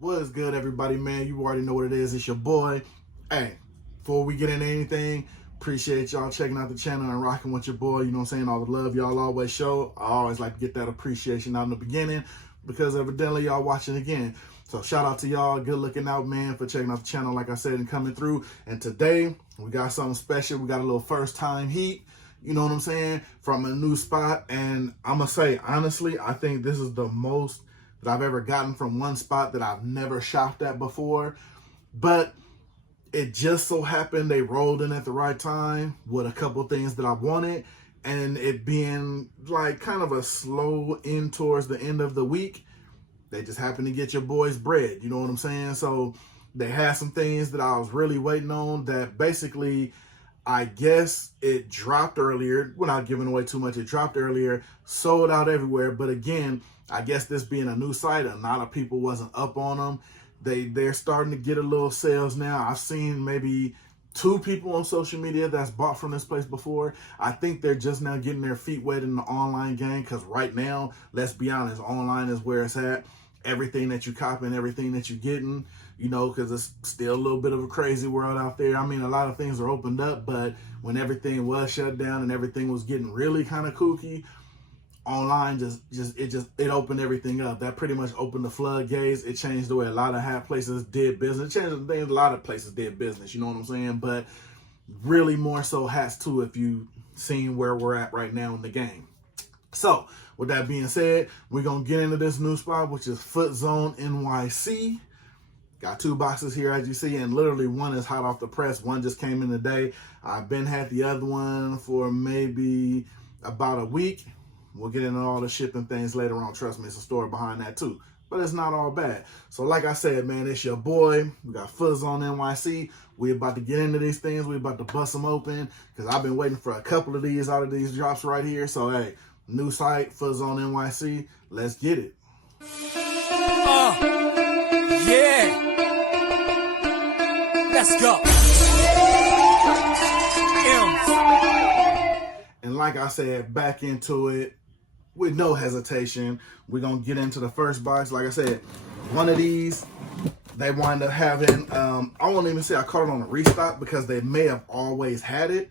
What is good, everybody, man? You already know what it is. It's your boy. Hey, before we get into anything, appreciate y'all checking out the channel and rocking with your boy. You know what I'm saying? All the love y'all always show. I always like to get that appreciation out in the beginning because evidently y'all watching again. So shout out to y'all. Good looking out, man, for checking out the channel, like I said, and coming through. And today, we got something special. We got a little first time heat. You know what I'm saying? From a new spot. And I'm going to say, honestly, I think this is the most that I've ever gotten from one spot that I've never shopped at before. But it just so happened they rolled in at the right time with a couple things that I wanted. And it being like kind of a slow end towards the end of the week, they just happened to get your boy's bread. You know what I'm saying? So they had some things that I was really waiting on that basically, I guess it dropped earlier. We're not giving away too much. It dropped earlier, sold out everywhere. But again, I guess this being a new site, a lot of people wasn't up on them. They're starting to get a little sales now. I've seen maybe 2 people on social media that's bought from this place before. I think they're just now getting their feet wet in the online game because right now, let's be honest, online is where it's at. Everything that you copy and everything that you're getting, you know, because it's still a little bit of a crazy world out there. I mean, a lot of things are opened up, but when everything was shut down and everything was getting really kind of kooky, online it opened everything up. That pretty much opened the floodgates. It changed the way a lot of places did business. It changed the things a lot of places did business, you know what I'm saying? But really more so hats to if you seen where we're at right now in the game. So with that being said, we're gonna get into this new spot, which is FootZoneNyc. Got 2 boxes here, as you see, and literally one is hot off the press. One just came in today. I've been had the other one for maybe about a week. We'll get into all the shipping things later on. Trust me, it's a story behind that too. But it's not all bad. So like I said, man, it's your boy. We got FootZoneNyc. We about to get into these things. We about to bust them open because I've been waiting for a couple of these out of these drops right here. So, hey, new site, FootZoneNyc. Let's get it. Yeah. Let's go. And like I said, back into it with no hesitation. We're going to get into the first box. Like I said, one of these, they wind up having, I won't even say I caught it on a restock because they may have always had it,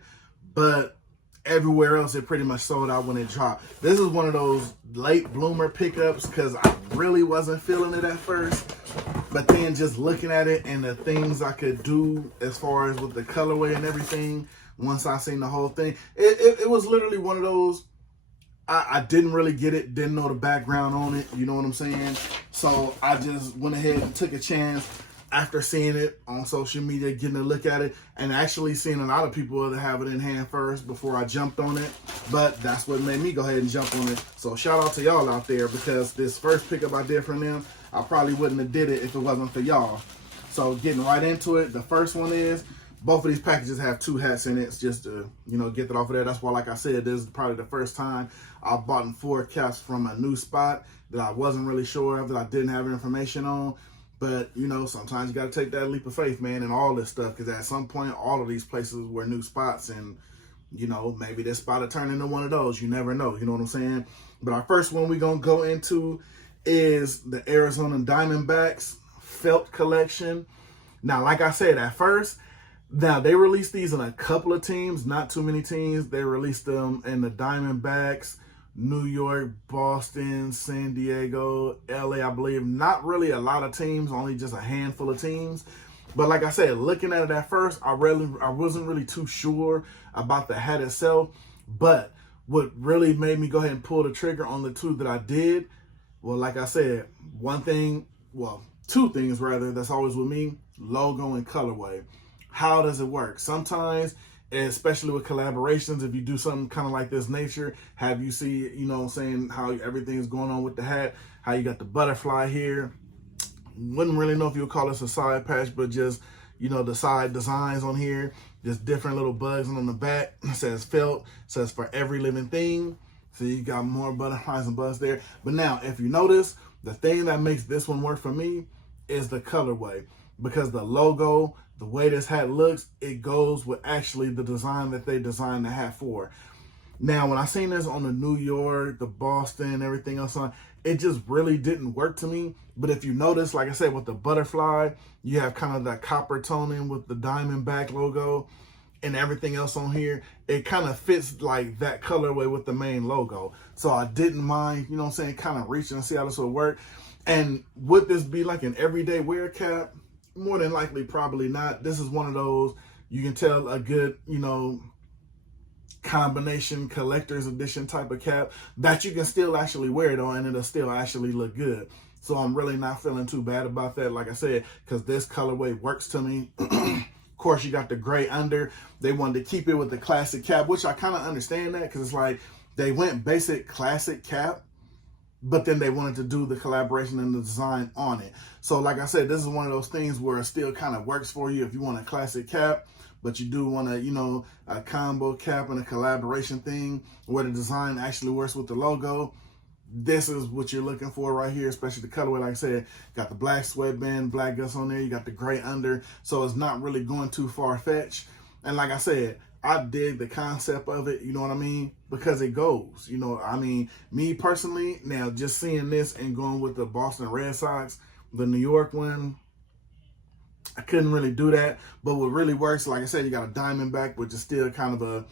but everywhere else it pretty much sold out when it dropped. This is one of those late bloomer pickups because I really wasn't feeling it at first, but then just looking at it and the things I could do as far as with the colorway and everything, once I seen the whole thing, it was literally one of those, I didn't really get it, didn't know the background on it, you know what I'm saying? So I just went ahead and took a chance after seeing it on social media, getting a look at it, and actually seeing a lot of people that have it in hand first before I jumped on it. But that's what made me go ahead and jump on it. So shout out to y'all out there because this first pickup I did from them, I probably wouldn't have did it if it wasn't for y'all. So getting right into it, the first one is, both of these packages have 2 hats in it. It's just to, you know, get that off of there. That's why, like I said, this is probably the first time I've bought 4 caps from a new spot that I wasn't really sure of, that I didn't have information on. But, you know, sometimes you got to take that leap of faith, man, and all this stuff. Because at some point, all of these places were new spots. And, you know, maybe this spot will turn into one of those. You never know. You know what I'm saying? But our first one we're going to go into is the Arizona Diamondbacks Felt Collection. Now, like I said, at first, now, they released these in a couple of teams, not too many teams. They released them in the Diamondbacks, New York, Boston, San Diego, LA, I believe. Not really a lot of teams, only just a handful of teams. But like I said, looking at it at first, I wasn't really too sure about the hat itself. But what really made me go ahead and pull the trigger on the 2 that I did, well, like I said, 2 things rather, that's always with me, logo and colorway. How does it work? Sometimes, especially with collaborations, if you do something kind of like this nature, have you see, you know what I'm saying, how everything is going on with the hat, how you got the butterfly here. Wouldn't really know if you would call this a side patch, but just, you know, the side designs on here, just different little bugs on the back. It says felt, says for every living thing. So you got more butterflies and bugs there. But now, if you notice, the thing that makes this one work for me is the colorway. Because the logo, the way this hat looks, it goes with actually the design that they designed the hat for. Now, when I seen this on the New York, the Boston, everything else on, it just really didn't work to me. But if you notice, like I said, with the butterfly, you have kind of that copper toning with the Diamondback logo and everything else on here. It kind of fits like that colorway with the main logo. So I didn't mind, you know what I'm saying, kind of reaching and see how this would work. And would this be like an everyday wear cap? More than likely, probably not. This is one of those, you can tell a good, you know, combination collector's edition type of cap that you can still actually wear it on and it'll still actually look good. So I'm really not feeling too bad about that, like I said, because this colorway works to me. Of course, you got the gray under. They wanted to keep it with the classic cap, which I kind of understand that, because it's like they went basic classic cap, but then they wanted to do the collaboration and the design on it. So like I said, this is one of those things where it still kind of works for you if you want a classic cap, but you do want to, you know, a combo cap and a collaboration thing where the design actually works with the logo. This is what you're looking for right here, especially the colorway. Like I said, got the black sweatband, black guts on there. You got the gray under, so it's not really going too far-fetched. And like I said, I dig the concept of it, you know what I mean? Because it goes, you know, I mean, me personally, now just seeing this and going with the Boston Red Sox, the New York one, I couldn't really do that. But what really works, like I said, you got a Diamondback, which is still kind of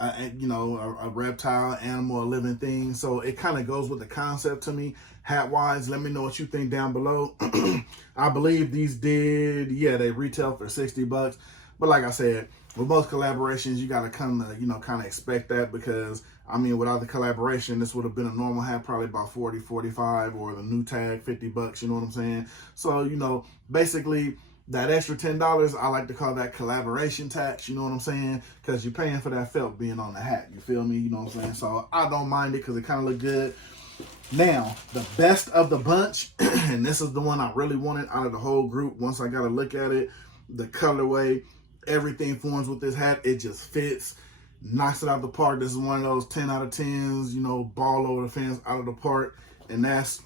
a reptile, animal, a living thing. So it kind of goes with the concept to me. Hat-wise, let me know what you think down below. I believe these did, yeah, they retail for $60. But like I said, with most collaborations, you got to come to, you know, kind of expect that, because, I mean, without the collaboration, this would have been a normal hat, probably about 40, 45, or the new tag, $50, you know what I'm saying? So, you know, basically, that extra $10, I like to call that collaboration tax, you know what I'm saying? Because you're paying for that felt being on the hat, you feel me? You know what I'm saying? So I don't mind it because it kind of look good. Now, the best of the bunch, and this is the one I really wanted out of the whole group once I got to look at it, the colorway, everything forms with this hat, it just fits, knocks it out the park. This is one of those 10 out of 10s, you know, ball over the fence out of the park, and that's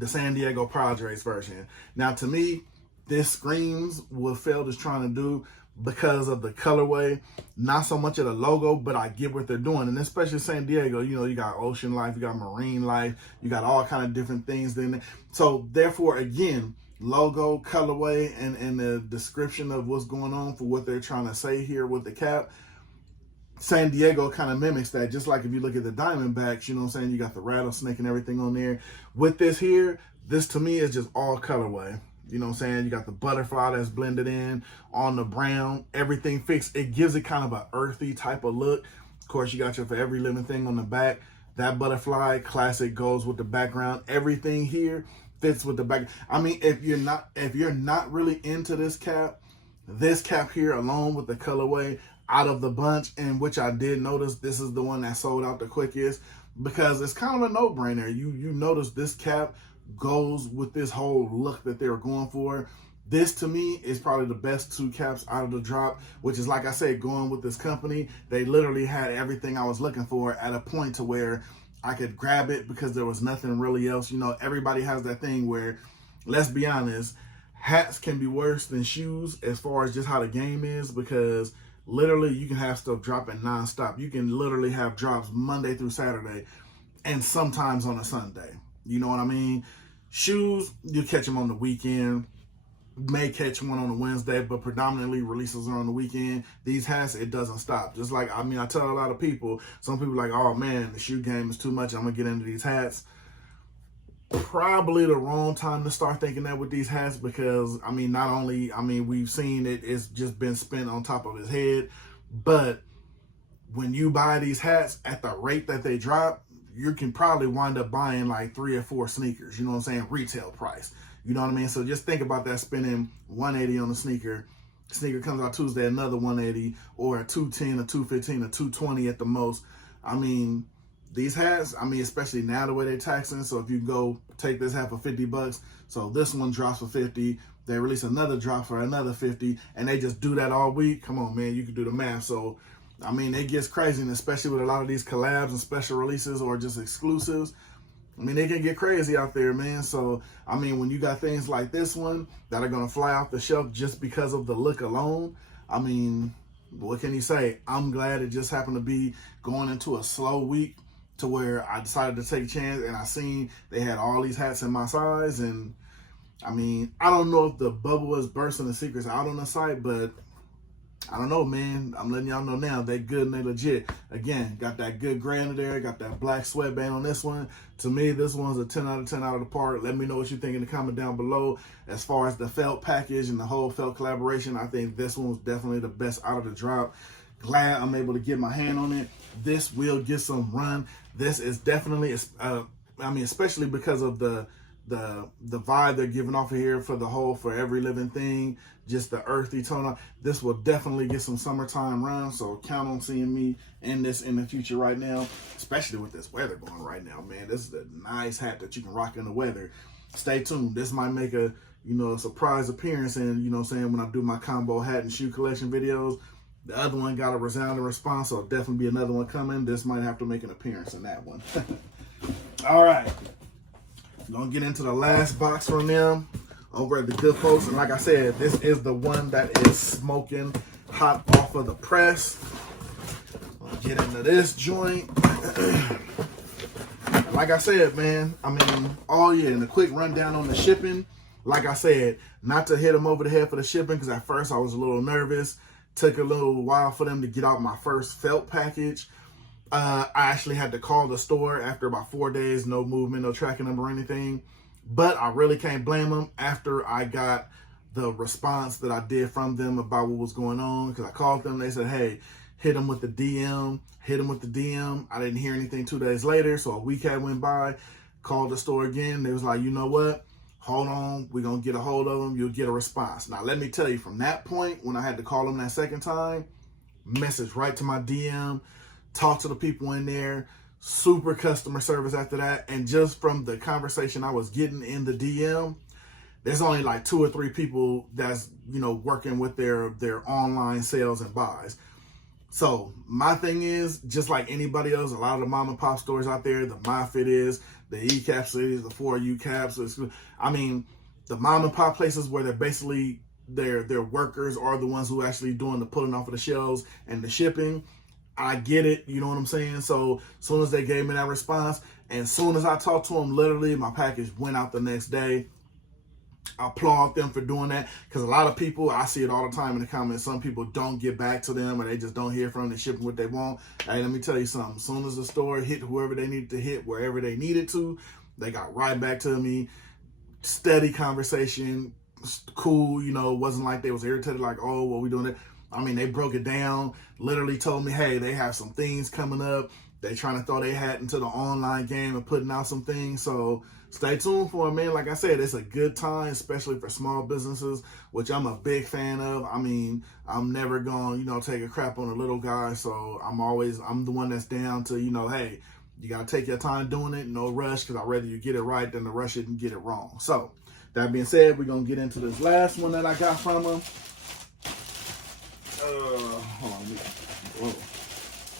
the San Diego Padres version. Now, to me, this screams what Feld is trying to do because of the colorway, not so much of the logo, but I get what they're doing. And especially San Diego, you know, you got ocean life, you got marine life, you got all kind of different things in. So therefore, again, logo, colorway, and the description of what's going on for what they're trying to say here with the cap, San Diego kind of mimics that. Just like if you look at the Diamondbacks, you know what I'm saying, you got the rattlesnake and everything on there. With this here, this to me is just all colorway. You know what I'm saying? You got the butterfly that's blended in on the brown, everything fixed. It gives it kind of an earthy type of look. Of course, you got your For Every Living Thing on the back. That butterfly classic goes with the background. Everything here fits with the back. I mean, if you're not really into this cap here alone with the colorway out of the bunch, and which I did notice, this is the one that sold out the quickest, because it's kind of a no-brainer. You notice this cap goes with this whole look that they were going for. This to me is probably the best two caps out of the drop, which is, like I said, going with this company. They literally had everything I was looking for at a point to where I could grab it because there was nothing really else. You know, everybody has that thing where, let's be honest, hats can be worse than shoes as far as just how the game is, because literally you can have stuff dropping nonstop. You can literally have drops Monday through Saturday and sometimes on a Sunday. You know what I mean? Shoes, you catch them on the weekend. May catch one on a Wednesday, but predominantly releases are on the weekend. These hats, it doesn't stop. Just like, I mean, I tell a lot of people, some people are like, oh man, the shoe game is too much, I'm gonna get into these hats. Probably the wrong time to start thinking that with these hats, because I mean, not only, I mean, we've seen it's just been spent on top of his head, but when you buy these hats at the rate that they drop, you can probably wind up buying like 3 or 4 sneakers, you know what I'm saying, retail price. You know what I mean? So just think about that, spending $180 on a sneaker. Sneaker comes out Tuesday, another $180, or a $210, a $215, a $220 at the most. I mean, these hats, I mean, especially now the way they're taxing. So if you go take this hat for $50, so this one drops for $50, they release another drop for another $50, and they just do that all week. Come on, man, you can do the math. So, I mean, it gets crazy, and especially with a lot of these collabs and special releases or just exclusives. I mean, they can get crazy out there, man. So, I mean, when you got things like this one that are going to fly off the shelf just because of the look alone, I mean, But what can you say? I'm glad it just happened to be going into a slow week to where I decided to take a chance, and I seen they had all these hats in my size. And I mean, I don't know if the bubble was bursting the secrets out on the site, but I don't know, man. I'm letting y'all know now. They good and they legit. Again, got that good gray under there. Got that black sweatband on this one. To me, this one's a 10 out of 10 out of the park. Let me know what you think in the comment down below. As far as the felt package and the whole felt collaboration, I think this one was definitely the best out of the drop. Glad I'm able to get my hand on it. This will get some run. This is definitely, I mean, especially because of the vibe they're giving off of here for the whole For Every Living Thing, just the earthy tone. This will definitely get some summertime run, so count on seeing me in this in the future right now, especially with this weather going right now, man. This is a nice hat that you can rock in the weather. Stay tuned. This might make a, you know, a surprise appearance in, you know what I'm saying, when I do my combo hat and shoe collection videos. The other one got a resounding response, so definitely be another one coming. This might have to make an appearance in that one. All right. Gonna get into the last box from them over at the good folks. And like I said, this is the one that is smoking hot off of the press. I'll get into this joint. Like I said, man, I mean, oh yeah, and a quick rundown on the shipping. Like I said, not to hit them over the head for the shipping, because at first I was a little nervous. Took a little while for them to get out my first felt package. I actually had to call the store after about 4 days, no movement, no tracking number or anything. But I really can't blame them after I got the response that I did from them about what was going on. Because I called them, they said, hey, hit them with the DM, hit them with the DM. I didn't hear anything 2 days later, so a week had went by. Called the store again. They was like, you know what? Hold on, we're going to get a hold of them. You'll get a response. Now, let me tell you, from that point, when I had to call them that second time, message right to my DM, talk to the people in there, super customer service after that. And just from the conversation I was getting in the DM, there's only like 2 or 3 people that's, you know, working with their online sales and buys. So my thing is, just like anybody else, a lot of the mom and pop stores out there, the MyFit is, the E-Cap cities, the 4U caps. I mean, the mom and pop places where they're basically, their workers are the ones who actually doing the pulling off of the shelves and the shipping. I get it, you know what I'm saying? So as soon as they gave me that response, and as soon as I talked to them, literally my package went out the next day. I applaud them for doing that, because a lot of people, I see it all the time in the comments, some people don't get back to them, or they just don't hear from them, they ship what they want. Hey, let me tell you something. As soon as the store hit whoever they needed to hit, wherever they needed to, they got right back to me. Steady conversation, cool, you know, it wasn't like they was irritated, like, oh, what we doing it? I mean, they broke it down, literally told me, hey, they have some things coming up. They trying to throw their hat into the online game and putting out some things. So stay tuned for it, man. Like I said, it's a good time, especially for small businesses, which I'm a big fan of. I mean, I'm never going to, you know, take a crap on a little guy. So I'm the one that's down to, you know, hey, you got to take your time doing it. No rush, because I'd rather you get it right than to rush it and get it wrong. So that being said, we're going to get into this last one that I got from them. Hold on. Whoa.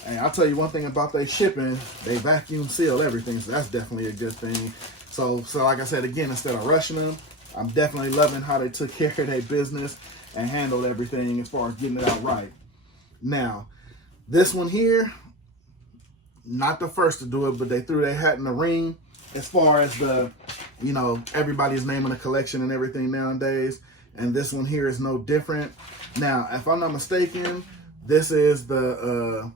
Hey, I'll tell you one thing about their shipping, they vacuum seal everything, so that's definitely a good thing. So like I said, again, instead of rushing them, I'm definitely loving how they took care of their business and handled everything as far as getting it out right. Now, this one here, not the first to do it, but they threw their hat in the ring as far as the, you know, everybody's naming the collection and everything nowadays. And this one here is no different. Now, if I'm not mistaken, this is the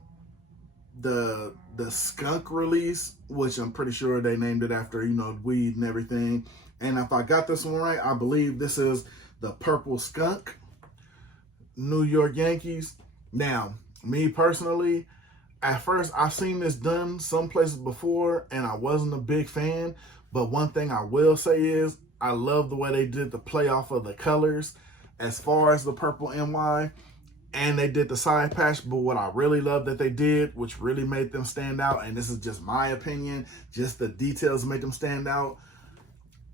Skunk release, which I'm pretty sure they named it after, you know, weed and everything. And if I got this one right, I believe this is the Purple Skunk, New York Yankees. Now, me personally, at first, I've seen this done some places before, and I wasn't a big fan. But one thing I will say is, I love the way they did the play off of the colors as far as the Purple NY, and they did the side patch. But what I really love that they did, which really made them stand out, and this is just my opinion, just the details make them stand out.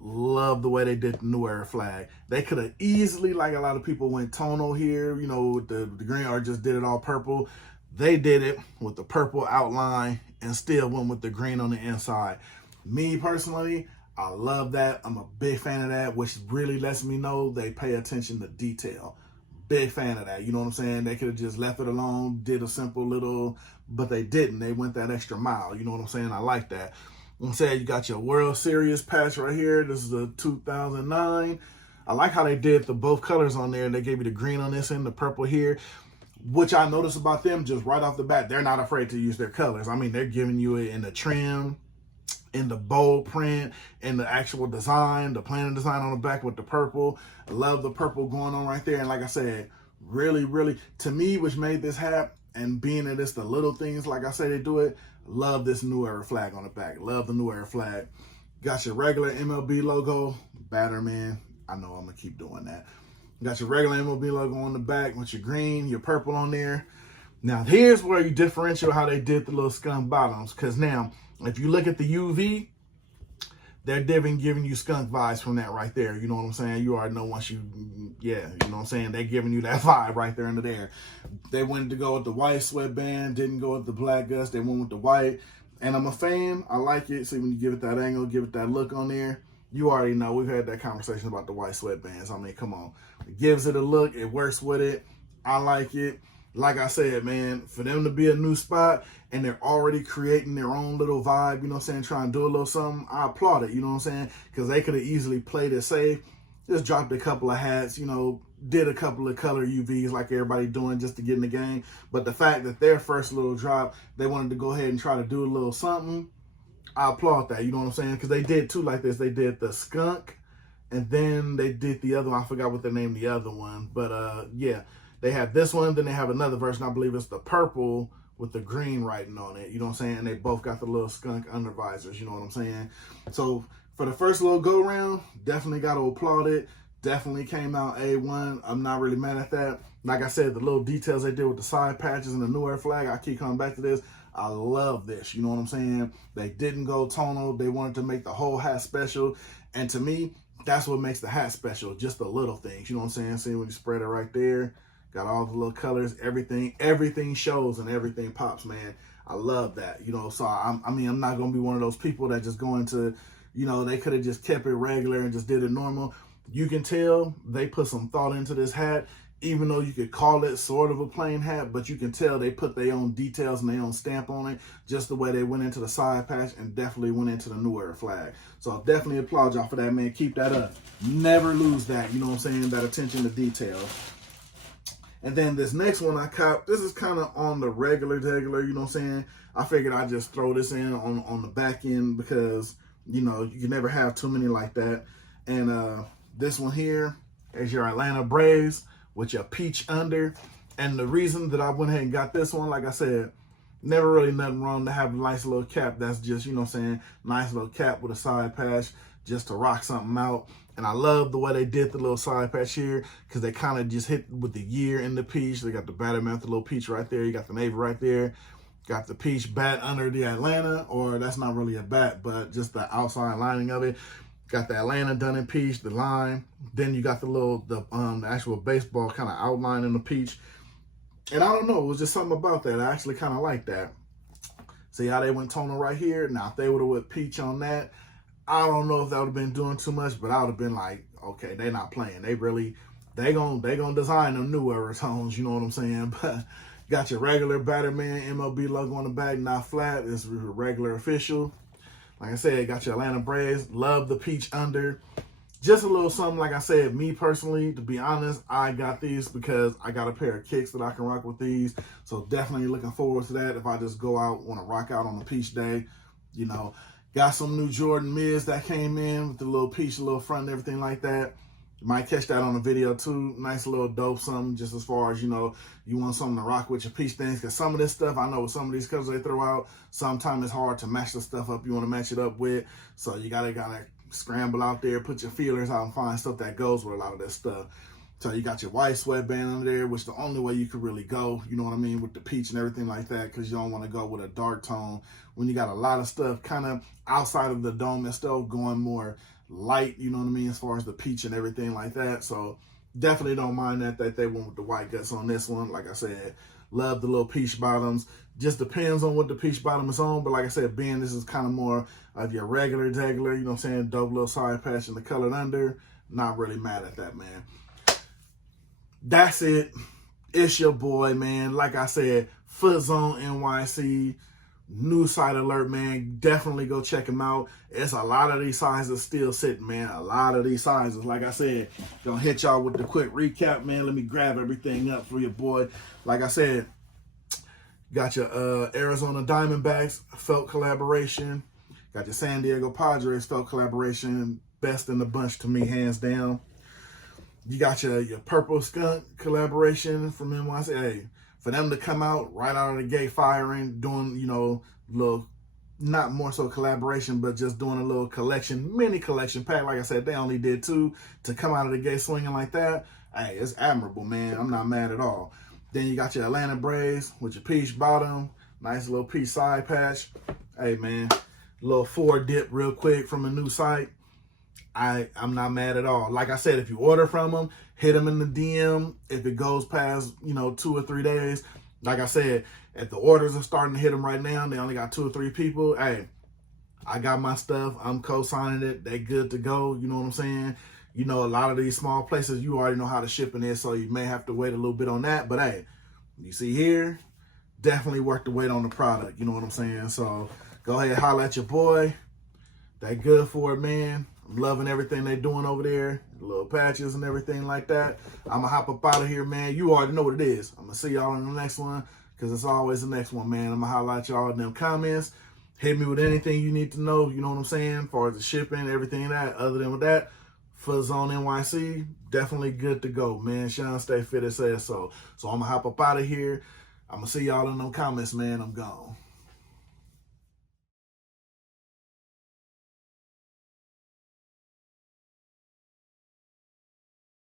Love the way they did the New Era flag. They could have easily, like a lot of people went tonal here, you know, with the green, or just did it all purple. They did it with the purple outline and still went with the green on the inside. Me personally, I love that. I'm a big fan of that, which really lets me know they pay attention to detail. Big fan of that. You know what I'm saying? They could have just left it alone, did a simple little, but they didn't. They went that extra mile. You know what I'm saying? I like that. I'm saying you got your World Series patch right here. This is a 2009. I like how they did the both colors on there. They gave you the green on this end, the purple here, which I noticed about them just right off the bat. They're not afraid to use their colors. I mean, they're giving you it in the trim, in the bold print, in the actual design, the planet design on the back with the purple. I love the purple going on right there. And like I said, really, really, to me, which made this hat, and being that it's the little things, like I say, they do it, love this New Era flag on the back. Love the New Era flag. Got your regular MLB logo, Batterman. I know I'm going to keep doing that. Got your regular MLB logo on the back with your green, your purple on there. Now, here's where you differentiate how they did the little skunk bottoms. Because now, if you look at the UV, they're giving you skunk vibes from that right there. You know what I'm saying? You already know once you, yeah, you know what I'm saying? They're giving you that vibe right there under there. They wanted to go with the white sweatband, didn't go with the black guts. They went with the white. And I'm a fan. I like it. See, when you give it that angle, give it that look on there, you already know. We've had that conversation about the white sweatbands. I mean, come on. It gives it a look. It works with it. I like it. Like I said, man, for them to be a new spot and they're already creating their own little vibe, you know what I'm saying, trying to do a little something, I applaud it, you know what I'm saying, because they could have easily played it safe, just dropped a couple of hats, you know, did a couple of color UVs like everybody doing just to get in the game. But the fact that their first little drop, they wanted to go ahead and try to do a little something, I applaud that, you know what I'm saying, because they did two like this. They did the skunk, and then they did the other one. I forgot what they named the other one, but yeah. They have this one, then they have another version. I believe it's the purple with the green writing on it. You know what I'm saying? And they both got the little skunk under visors. You know what I'm saying? So for the first little go round, definitely got to applaud it. Definitely came out A1. I'm not really mad at that. Like I said, the little details they did with the side patches and the New Era flag, I keep coming back to this. I love this. You know what I'm saying? They didn't go tonal. They wanted to make the whole hat special. And to me, that's what makes the hat special. Just the little things. You know what I'm saying? See when you spread it right there. Got all the little colors, everything shows and everything pops, man. I love that, you know. So I mean, I'm not gonna be one of those people that just go into, you know, they could have just kept it regular and just did it normal. You can tell they put some thought into this hat, even though you could call it sort of a plain hat, but you can tell they put their own details and their own stamp on it, just the way they went into the side patch and definitely went into the New Era flag. So I definitely applaud y'all for that, man. Keep that up. Never lose that, you know what I'm saying, that attention to detail. And then this next one I copped, this is kind of on the regular, you know what I'm saying? I figured I'd just throw this in on the back end because, you know, you can never have too many like that. And this one here is your Atlanta Braves with your peach under. And the reason that I went ahead and got this one, like I said, never really nothing wrong to have a nice little cap. That's just, you know what I'm saying, nice little cap with a side patch just to rock something out. And I love the way they did the little side patch here because they kind of just hit with the year in the peach. They got the Batterman, the little peach right there. You got the navy right there. Got the peach bat under the Atlanta, or that's not really a bat, but just the outside lining of it. Got the Atlanta done in peach, the line. Then you got the actual baseball kind of outline in the peach. And I don't know, it was just something about that. I actually kind of like that. See how they went tonal right here? Now, if they would have went peach on that, I don't know if that would have been doing too much, but I would have been like, okay, they're not playing. They gonna design them New Era tones, you know what I'm saying? But got your regular Batterman MLB logo on the back, not flat. It's regular official. Like I said, got your Atlanta Braves. Love the peach under. Just a little something, like I said, me personally, to be honest, I got these because I got a pair of kicks that I can rock with these. So definitely looking forward to that if I just go out, want to rock out on a peach day, you know. Got some new Jordan mids that came in with the little peach, little front and everything like that. You might catch that on the video too. Nice little dope something just as far as, you know, you want something to rock with your peach things. Because some of this stuff, I know with some of these colors they throw out, sometimes it's hard to match the stuff up you want to match it up with. So you gotta scramble out there, put your feelers out and find stuff that goes with a lot of this stuff. So you got your white sweatband under there, which the only way you could really go, you know what I mean, with the peach and everything like that, because you don't want to go with a dark tone when you got a lot of stuff kind of outside of the dome and stuff going more light, you know what I mean, as far as the peach and everything like that. So definitely don't mind that they went with the white guts on this one. Like I said, love the little peach bottoms. Just depends on what the peach bottom is on, but like I said, being this is kind of more of your regular, you know what I'm saying, dope little side patch and the colored under, not really mad at that, man. that's it. It's your boy, man. Like I said, FootZoneNyc, new site alert, man. Definitely go check him out. It's a lot of these sizes still sitting, man. A lot of these sizes. Like I said, gonna hit y'all with the quick recap, man. Let me grab everything up for your boy. Like I said, got your Arizona Diamondbacks felt collaboration. Got your San Diego Padres felt collaboration. Best in the bunch to me, hands down. You got your purple Skunk collaboration from NYC. Hey, for them to come out right out of the gate firing, doing, you know, little, not more so collaboration, but just doing a little collection, mini collection pack. Like I said, they only did 2 to come out of the gate swinging like that. Hey, it's admirable, man. I'm not mad at all. Then you got your Atlanta Braves with your peach bottom, nice little peach side patch. Hey, man, little 4 dip real quick from a new site. I'm not mad at all. Like I said, if you order from them, hit them in the DM. If it goes past, you know, 2 or 3 days, like I said, if the orders are starting to hit them right now, they only got 2 or 3 people. Hey, I got my stuff. I'm co-signing it. They good to go. You know what I'm saying? You know, a lot of these small places, you already know how to ship in it, so you may have to wait a little bit on that. But hey, you see here, definitely worth the wait on the product. You know what I'm saying? So go ahead, holler at your boy. They good for it, man. I'm loving everything they doing over there. The little patches and everything like that. I'm going to hop up out of here, man. You already know what it is. I'm going to see y'all in the next one because it's always the next one, man. I'm going to highlight y'all in them comments. Hit me with anything you need to know, you know what I'm saying, as far as the shipping, everything that. Other than with that, FootZoneNyc, definitely good to go, man. Shawn.Stay.Fitted says so. So I'm going to hop up out of here. I'm going to see y'all in them comments, man. I'm gone.